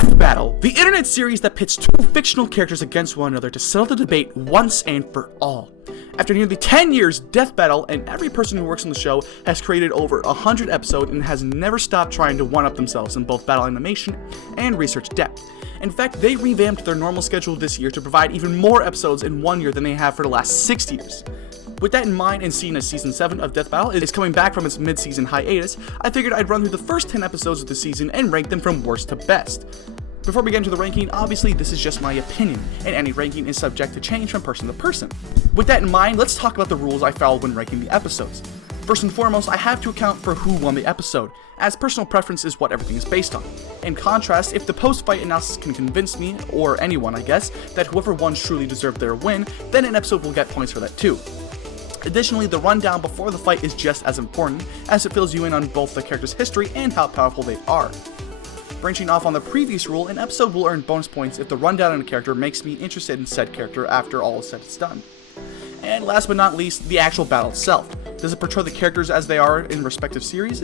Death Battle, the internet series that pits two fictional characters against one another to settle the debate once and for all. After nearly 10 years, Death Battle, and every person who works on the show, has created over 100 episodes and has never stopped trying to one-up themselves in both battle animation and research depth. In fact, they revamped their normal schedule this year to provide even more episodes in 1 year than they have for the last 6 years. With that in mind, and seeing as Season 7 of Death Battle is coming back from its mid-season hiatus, I figured I'd run through the first 10 episodes of the season and rank them from worst to best. Before we get into the ranking, obviously this is just my opinion, and any ranking is subject to change from person to person. With that in mind, let's talk about the rules I followed when ranking the episodes. First and foremost, I have to account for who won the episode, as personal preference is what everything is based on. In contrast, if the post-fight analysis can convince me, or anyone I guess, that whoever won truly deserved their win, then an episode will get points for that too. Additionally, the rundown before the fight is just as important, as it fills you in on both the character's history and how powerful they are. Branching off on the previous rule, an episode will earn bonus points if the rundown on a character makes me interested in said character after all is said and done. And last but not least, the actual battle itself. Does it portray the characters as they are in respective series?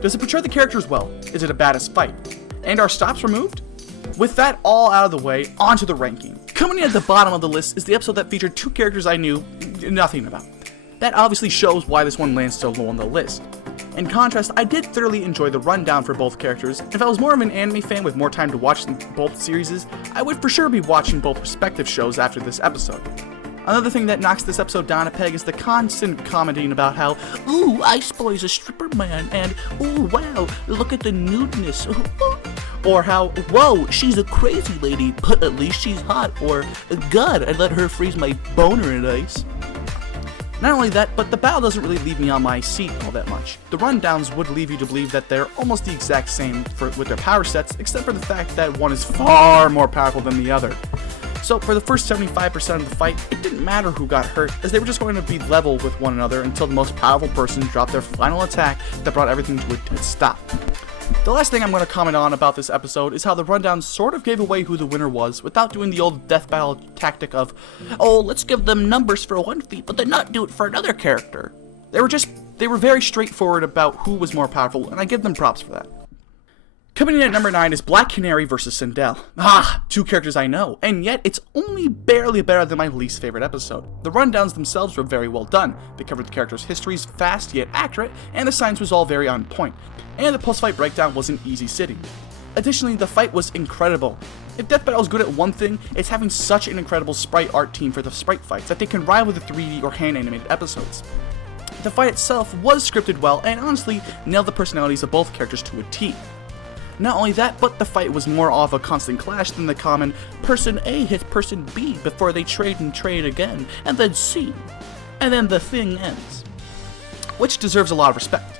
Does it portray the characters well? Is it a badass fight? And are stops removed? With that all out of the way, onto the ranking. Coming in at the bottom of the list is the episode that featured two characters I knew nothing about. That obviously shows why this one lands so low on the list. In contrast, I did thoroughly enjoy the rundown for both characters. If I was more of an anime fan with more time to watch both series, I would for sure be watching both respective shows after this episode. Another thing that knocks this episode down a peg is the constant commenting about how, ooh, Ice Boy's a stripper man, and ooh, wow, look at the nudeness, or how, whoa, she's a crazy lady, but at least she's hot, or, God, I'd let her freeze my boner in ice. Not only that, but the battle doesn't really leave me on my seat all that much. The rundowns would leave you to believe that they're almost the exact same with their power sets, except for the fact that one is far more powerful than the other. So for the first 75% of the fight, it didn't matter who got hurt, as they were just going to be level with one another until the most powerful person dropped their final attack that brought everything to a dead stop. The last thing I'm going to comment on about this episode is how the rundown sort of gave away who the winner was without doing the old Death Battle tactic of, oh, let's give them numbers for one feat, but then not do it for another character. They were very straightforward about who was more powerful, and I give them props for that. Coming in at number 9 is Black Canary vs. Sindel. Two characters I know, and yet it's only barely better than my least favorite episode. The rundowns themselves were very well done. They covered the characters' histories fast yet accurate, and the science was all very on point. And the post-fight breakdown wasn't easy sitting. Additionally, the fight was incredible. If Death Battle is good at one thing, it's having such an incredible sprite art team for the sprite fights that they can rival the 3D or hand-animated episodes. The fight itself was scripted well, and honestly nailed the personalities of both characters to a T. Not only that, but the fight was more of a constant clash than the common person A hits person B before they trade and trade again, and then C, and then the thing ends. Which deserves a lot of respect.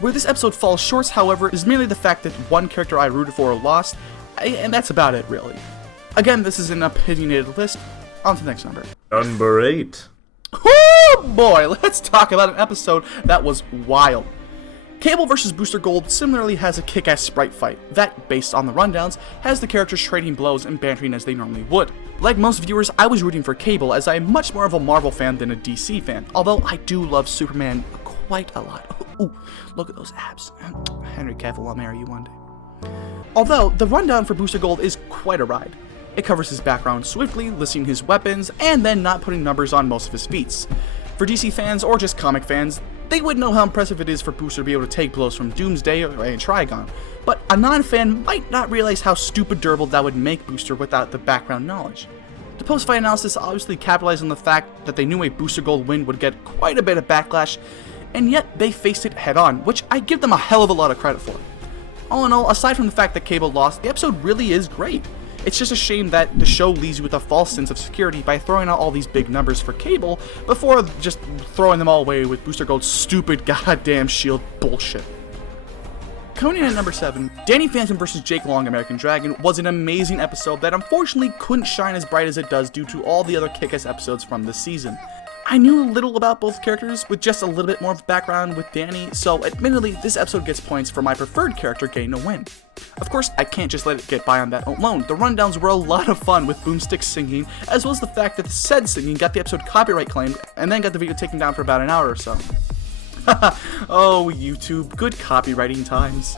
Where this episode falls short, however, is merely the fact that one character I rooted for lost, and that's about it, really. Again, this is an opinionated list. On to the next number. Number 8. Oh boy, let's talk about an episode that was wild. Cable vs. Booster Gold similarly has a kick-ass sprite fight that, based on the rundowns, has the characters trading blows and bantering as they normally would. Like most viewers, I was rooting for Cable as I am much more of a Marvel fan than a DC fan, although I do love Superman quite a lot. Ooh, look at those abs. Henry Cavill, I'll marry you one day. Although, the rundown for Booster Gold is quite a ride. It covers his background swiftly, listing his weapons, and then not putting numbers on most of his feats. For DC fans or just comic fans, they would know how impressive it is for Booster to be able to take blows from Doomsday and Trigon, but a non-fan might not realize how stupid durable that would make Booster without the background knowledge. The post-fight analysis obviously capitalized on the fact that they knew a Booster Gold win would get quite a bit of backlash, and yet they faced it head-on, which I give them a hell of a lot of credit for. All in all, aside from the fact that Cable lost, the episode really is great. It's just a shame that the show leaves you with a false sense of security by throwing out all these big numbers for Cable before just throwing them all away with Booster Gold's stupid goddamn shield bullshit. Coming in at number 7, Danny Phantom vs. Jake Long American Dragon was an amazing episode that unfortunately couldn't shine as bright as it does due to all the other kick-ass episodes from this season. I knew a little about both characters, with just a little bit more of background with Danny, so admittedly, this episode gets points for my preferred character getting a win. Of course, I can't just let it get by on that alone. The rundowns were a lot of fun with Boomstick singing, as well as the fact that the said singing got the episode copyright claimed, and then got the video taken down for about an hour or so. Oh, YouTube, good copywriting times.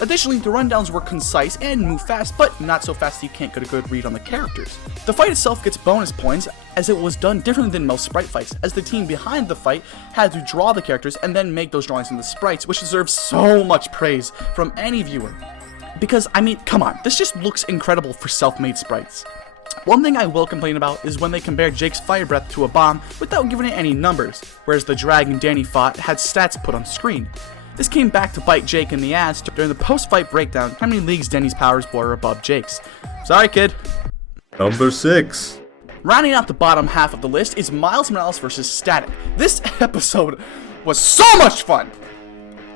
Additionally, the rundowns were concise and move fast, but not so fast you can't get a good read on the characters. The fight itself gets bonus points, as it was done differently than most sprite fights, as the team behind the fight had to draw the characters and then make those drawings into sprites, which deserves so much praise from any viewer. Because, I mean, come on, this just looks incredible for self-made sprites. One thing I will complain about is when they compared Jake's fire breath to a bomb without giving it any numbers, whereas the dragon Danny fought had stats put on screen. This came back to bite Jake in the ass during the post-fight breakdown how many leagues Denny's powers were above Jake's. Sorry, kid. Number 6. Rounding out the bottom half of the list is Miles Morales vs. Static. This episode was so much fun!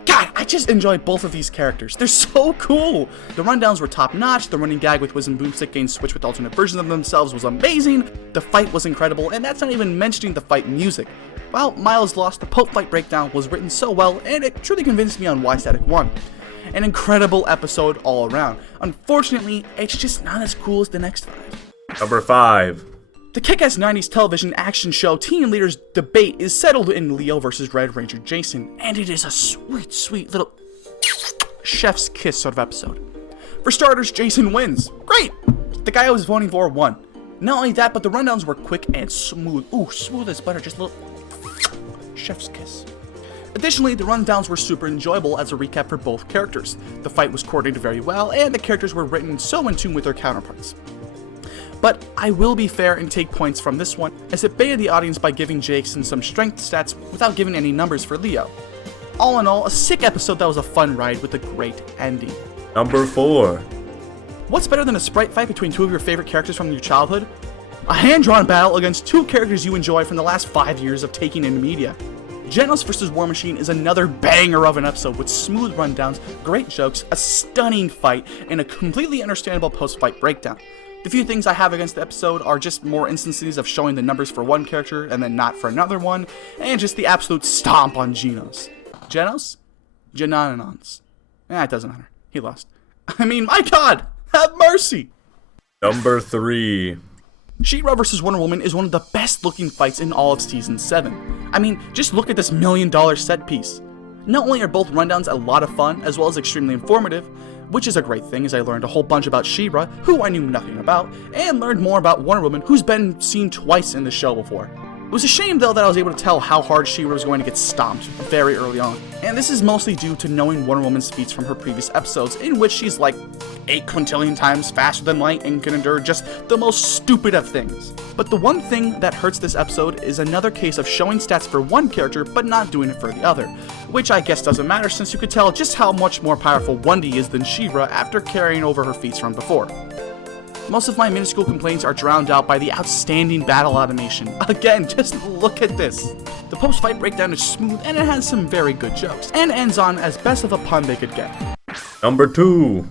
God, I just enjoy both of these characters. They're so cool! The rundowns were top-notch, the running gag with Wiz and Boomstick getting switched with alternate versions of themselves was amazing, the fight was incredible, and that's not even mentioning the fight music. While Miles lost, the post-fight breakdown was written so well, and it truly convinced me on why Static won. An incredible episode all around. Unfortunately, it's just not as cool as the next 5. Number 5. The kick-ass 90s television action show Teen Leaders Debate is settled in Leo vs. Red Ranger Jason, and it is a sweet, sweet little chef's kiss sort of episode. For starters, Jason wins. Great! The guy I was voting for won. Not only that, but the rundowns were quick and smooth. Ooh, smooth as butter, just a little chef's kiss. Additionally, the rundowns were super enjoyable as a recap for both characters. The fight was coordinated very well, and the characters were written so in tune with their counterparts. But I will be fair and take points from this one, as it baited the audience by giving Jason some strength stats without giving any numbers for Leo. All in all, a sick episode that was a fun ride with a great ending. Number 4. What's better than a sprite fight between two of your favorite characters from your childhood? A hand-drawn battle against two characters you enjoy from the last 5 years of taking in media. Genos vs. War Machine is another banger of an episode with smooth rundowns, great jokes, a stunning fight, and a completely understandable post-fight breakdown. The few things I have against the episode are just more instances of showing the numbers for one character and then not for another one, and just the absolute stomp on Genos. Genos? Genonons. It doesn't matter. He lost. I mean, my god! Have mercy! Number 3. She-Ra vs. Wonder Woman is one of the best looking fights in all of Season 7. I mean, just look at this $1 million set piece. Not only are both rundowns a lot of fun, as well as extremely informative, which is a great thing as I learned a whole bunch about She-Ra, who I knew nothing about, and learned more about Wonder Woman, who's been seen twice in the show before. It was a shame though that I was able to tell how hard She-Ra was going to get stomped very early on, and this is mostly due to knowing Wonder Woman's feats from her previous episodes, in which she's like 8 quintillion times faster than light and can endure just the most stupid of things. But the one thing that hurts this episode is another case of showing stats for one character but not doing it for the other, which I guess doesn't matter since you could tell just how much more powerful Wendy is than She-Ra after carrying over her feats from before. Most of my minuscule complaints are drowned out by the outstanding battle automation. Again, just look at this. The post-fight breakdown is smooth and it has some very good jokes, and ends on as best of a pun they could get. Number 2.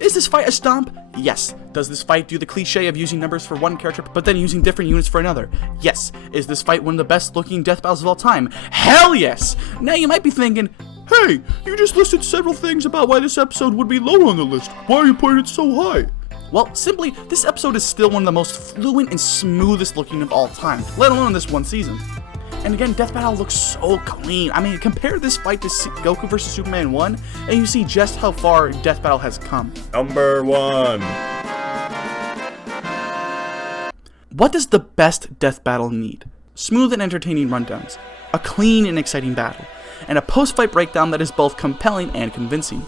Is this fight a stomp? Yes. Does this fight do the cliche of using numbers for one character but then using different units for another? Yes. Is this fight one of the best looking death battles of all time? Hell yes! Now you might be thinking, hey, you just listed several things about why this episode would be lower on the list. Why are you putting it so high? Well, simply, this episode is still one of the most fluent and smoothest looking of all time, let alone this one season. And again, Death Battle looks so clean. I mean, compare this fight to Goku vs. Superman 1, and you see just how far Death Battle has come. Number 1. What does the best Death Battle need? Smooth and entertaining rundowns, a clean and exciting battle, and a post-fight breakdown that is both compelling and convincing.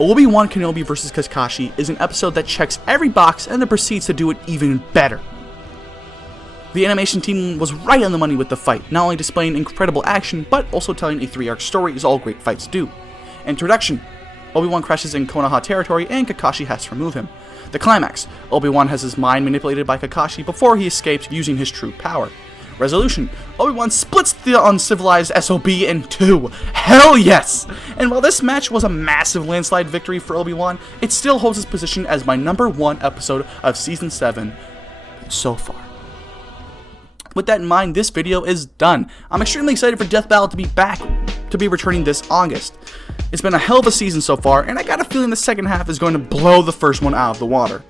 Obi-Wan Kenobi vs. Kakashi is an episode that checks every box and then proceeds to do it even better. The animation team was right on the money with the fight, not only displaying incredible action, but also telling a 3-arc story as all great fights do. Introduction: Obi-Wan crashes in Konoha territory and Kakashi has to remove him. The climax: Obi-Wan has his mind manipulated by Kakashi before he escapes using his true power. Resolution: Obi-Wan splits the uncivilized SOB in 2. Hell yes! And while this match was a massive landslide victory for Obi-Wan, it still holds its position as my number 1 episode of Season 7 so far. With that in mind, this video is done. I'm extremely excited for Death Battle to be returning this August. It's been a hell of a season so far, and I got a feeling the second half is going to blow the first one out of the water.